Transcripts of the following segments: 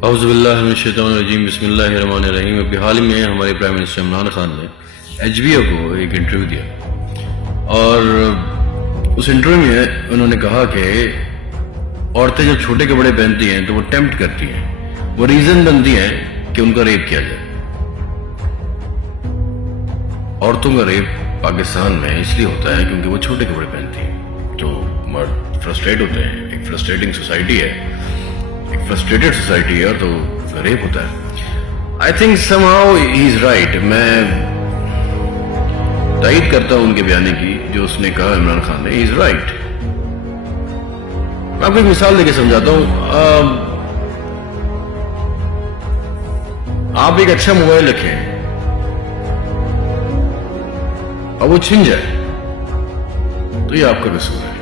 औज़ुबिल्लाहिमिनश्शैतानिर्रजीम बिस्मिल्लाहिर्रहमानिर्रहीम। अभी हाल ही में हमारे प्राइम मिनिस्टर इमरान खान ने HBO को एक इंटरव्यू दिया और उस इंटरव्यू में उन्होंने कहा कि औरतें जब छोटे कपड़े पहनती हैं तो वो टेम्प्ट करती हैं, वो रीज़न बनती हैं कि उनका रेप किया जाए। औरतों का रेप पाकिस्तान में इसलिए होता है क्योंकि वो छोटे कपड़े पहनती हैं, तो मर्द फ्रस्ट्रेट होते हैं। एक फ्रस्ट्रेटिंग सोसाइटी है, एक फ्रस्ट्रेटेड सोसाइटी है, और तो रेप होता है। I think somehow he is right. मैं तायीद करता हूं उनके बयाने की जो उसने कहा इमरान खान ने, इज राइट। मैं आपको एक मिसाल देके समझाता हूं। आप एक अच्छा मोबाइल रखें और वो छिन जाए तो ये आपका कसूर है।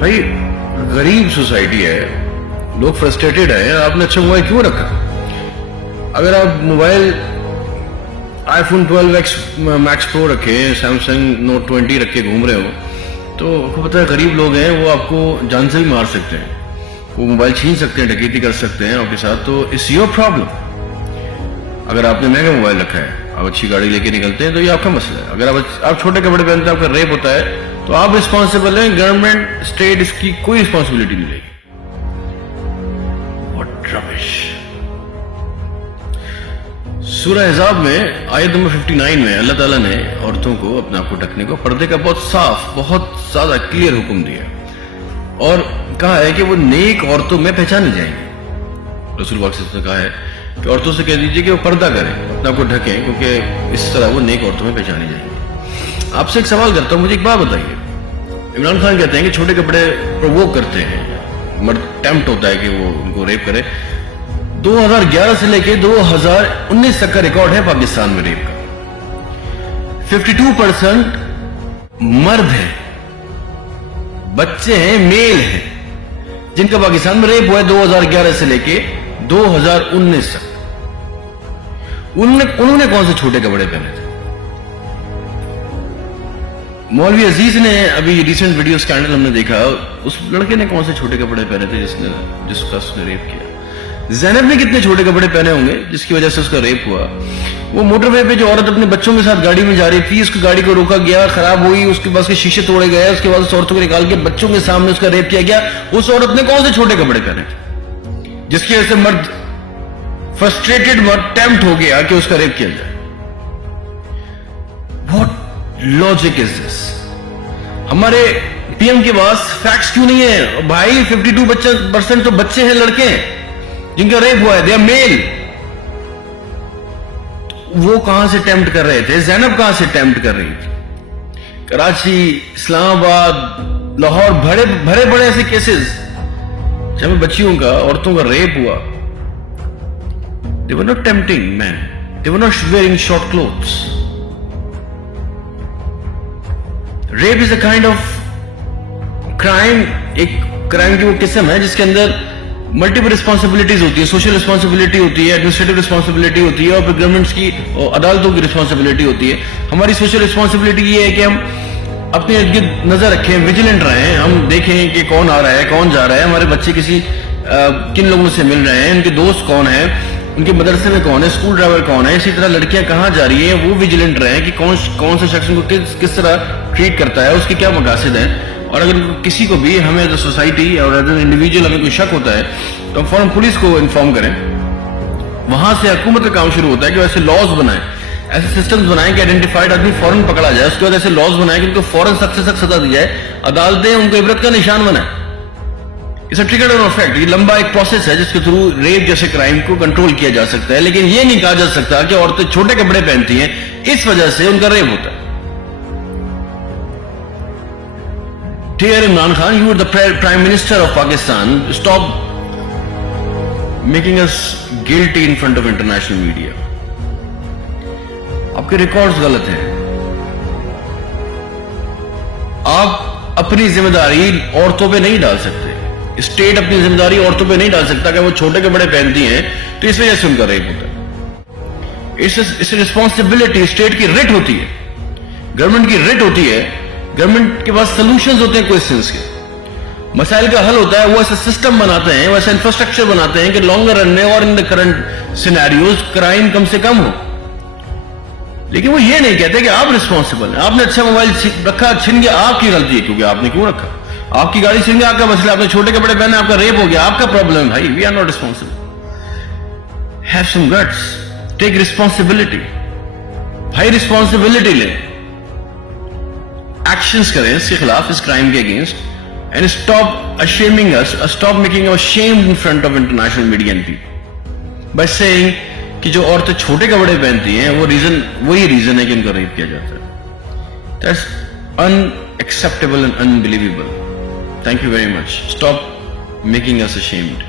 भाई गरीब सोसाइटी है, लोग फ्रस्ट्रेटेड है, आपने अच्छा मोबाइल क्यों रखा? अगर आप mobile iPhone 12X Max Pro रखे, Samsung Note 20 रख के घूम रहे हो, तो आपको पता है गरीब लोग हैं, वो आपको जान से भी मार सकते हैं, वो मोबाइल छीन सकते हैं, डकैती कर सकते हैं आपके साथ। तो इट्स योर प्रॉब्लम। अगर आपने महंगा मोबाइल रखा है, आप अच्छी गाड़ी लेके निकलते हैं, तो ये आपका मसला है। अगर आप छोटे कपड़े पहनते हैं, आपका रेप होता है, तो आप रिस्पॉन्सिबल हैं। गवर्नमेंट, स्टेट इसकी कोई रिस्पॉन्सिबिलिटी नहीं लेगी। रबिश। सूरह अहज़ाब में आयत नंबर 59 में अल्लाह ताला ने औरतों को अपने आप को ढकने को, पर्दे का बहुत साफ, बहुत ज्यादा क्लियर हुक्म दिया और कहा है कि वो नेक औरतों में पहचाने जाएंगे। रसूल पाक ने कहा है कि औरतों से कह दीजिए कि वो पर्दा करें, अपने आप को ढकें, क्योंकि इस तरह वो नेक औरतों में पहचाने जाएंगे। आपसे एक सवाल करता हूं, मुझे एक बात बताइए। इमरान खान कहते हैं कि छोटे कपड़े प्रोवोक करते हैं, मर्द टेम्प्ट होता है कि वो उनको रेप करे। 2011 से लेके 2019 तक का रिकॉर्ड है पाकिस्तान में रेप का। 52% मर्द हैं, बच्चे हैं, मेल हैं, जिनका पाकिस्तान में रेप हुआ है 2011 से लेके 2019 तक। उन्होंने कौन से छोटे कपड़े पहने थे? मौलवी अजीज ने अभी रिसेंट वीडियो स्कैंडल हमने देखा, उस लड़के ने कौन से छोटे कपड़े पहने थे जिसका उसने रेप किया? ज़ैनब ने कितने छोटे कपड़े पहने होंगे जिसकी वजह से उसका रेप हुआ? वो मोटरवे पे जो औरत अपने बच्चों के साथ गाड़ी में जा रही थी, उसकी गाड़ी को रोका गया, खराब हुई, उसके बाद उसके शीशे तोड़े गए, उसके बाद उस औरतों को निकाल के बच्चों के सामने उसका रेप किया गया। उस औरत ने कौन से छोटे कपड़े पहने थे जिसकी वजह से मर्द फ्रस्ट्रेटेड, मर्द टेम्प्ट हो गया कि उसका रेप किया जाए? What logic is this? हमारे पीएम के पास फैक्ट्स क्यों नहीं है? भाई 52% तो बच्चे हैं, लड़के हैं जिनका रेप हुआ है, दे आर मेल। वो कहां से टेम्प्ट कर रहे थे? ज़ैनब कहां से टेम्प्ट कर रही थी? कराची, इस्लामाबाद, लाहौर, भरे बड़े ऐसे केसेस जब बच्चियों का, औरतों का रेप हुआ। They were not tempting man, they were not wearing short clothes. Rape is a kind of crime, एक क्राइम की वो किस्म है जिसके अंदर मल्टीपल रिस्पॉन्सिबिलिटीज होती है, सोशल रिस्पॉन्सिबिलिटी होती है, एडमिनिस्ट्रेटिव रिस्पॉन्सिबिलिटी होती है, और फिर गवर्नमेंट्स की और अदालतों की रिस्पॉन्सिबिलिटी होती है। हमारी सोशल रिस्पॉन्सिबिलिटी ये है कि हम अपने इर्द गिर्द नजर रखें, विजिलेंट रहें, हम देखें कि कौन आ रहा है, कौन जा रहा है, हमारे बच्चे किन लोगों से मिल रहे हैं, उनके दोस्त कौन है, उनके मदरसे में कौन है, स्कूल ड्राइवर कौन है, इसी तरह लड़कियां कहाँ जा रही हैं, वो विजिलेंट रहें कि कौन से शख्स को किस तरह ट्रीट करता है, उसके क्या मकासद हैं। और अगर किसी को भी, हमें एज अ सोसाइटी और एज एन इंडिविजुअल हमें कोई शक होता है, तो हम फौरन पुलिस को इन्फॉर्म करें। वहां से हुकूमत का काम शुरू होता है कि ऐसे लॉज बनाएं, ऐसे सिस्टम्स बनाएं कि आइडेंटिफाइड आदमी फौरन पकड़ा जाए। उसके बाद ऐसे लॉज बनाएं कि उनको फौरन सख्त से सख्त सजा दी जाए, अदालतें उनको इबरत का निशान बनाए। It's a trigger down effect. ये लंबा एक प्रोसेस है जिसके थ्रू रेप जैसे क्राइम को कंट्रोल किया जा सकता है। लेकिन ये नहीं कहा जा सकता कि औरतें छोटे कपड़े पहनती हैं, इस वजह से उनका रेप होता है। Dear Imran Khan, you are the Prime Minister of Pakistan. Stop making us guilty in front of international media. आपके रिकॉर्ड्स गलत हैं। आप अपनी जिम्मेदारी औरतों पे नहीं डाल सकते, स्टेट अपनी जिम्मेदारी औरतों पे नहीं डाल सकता कि वो छोटे कपड़े पहनती हैं तो इस वजह से उनका रेप होता है। इस रिस्पॉन्सिबिलिटी स्टेट की रिट होती है, गवर्नमेंट की रिट होती है, गवर्नमेंट के पास सोल्यूशंस होते हैं क्वेश्चंस के। مسائل کا حل ہوتا ہے, وہ ایسا سسٹم بناتے ہیں, وہ ایسا انفراسٹرکچر بناتے ہیں کہ لانگر رن میں اور ان دا کرنٹ سینیریوز کرائم کم سے کم ہو. لیکن وہ یہ نہیں کہتے کہ آپ رسپانسبل ہیں, آپ نے اچھا موبائل رکھا, چھن گیا, آپ کی غلطی ہے, کیونکہ آپ نے کیوں رکھا, آپ کی گاڑی چھن گیا, آپ کا مسئلہ, آپ نے چھوٹے کپڑے پہنے, آپ کا ریپ ہو گیا, آپ کا پرابلم ہے بھائی. We are not responsible. Have some guts, take responsibility. بھائی رسپانسبلٹی لیں, ایکشنز کریں اس کے خلاف, اس کرائم کے against, and stop shaming us, stop making us shamed in front of international media and people by seeing کہ جو عورتیں چھوٹے کپڑے پہنتی ہیں وہی ریزن ہے کہ ان کا ریپ کیا جاتا ہے. That's unacceptable and unbelievable. Thank you very much. Stop making us ashamed.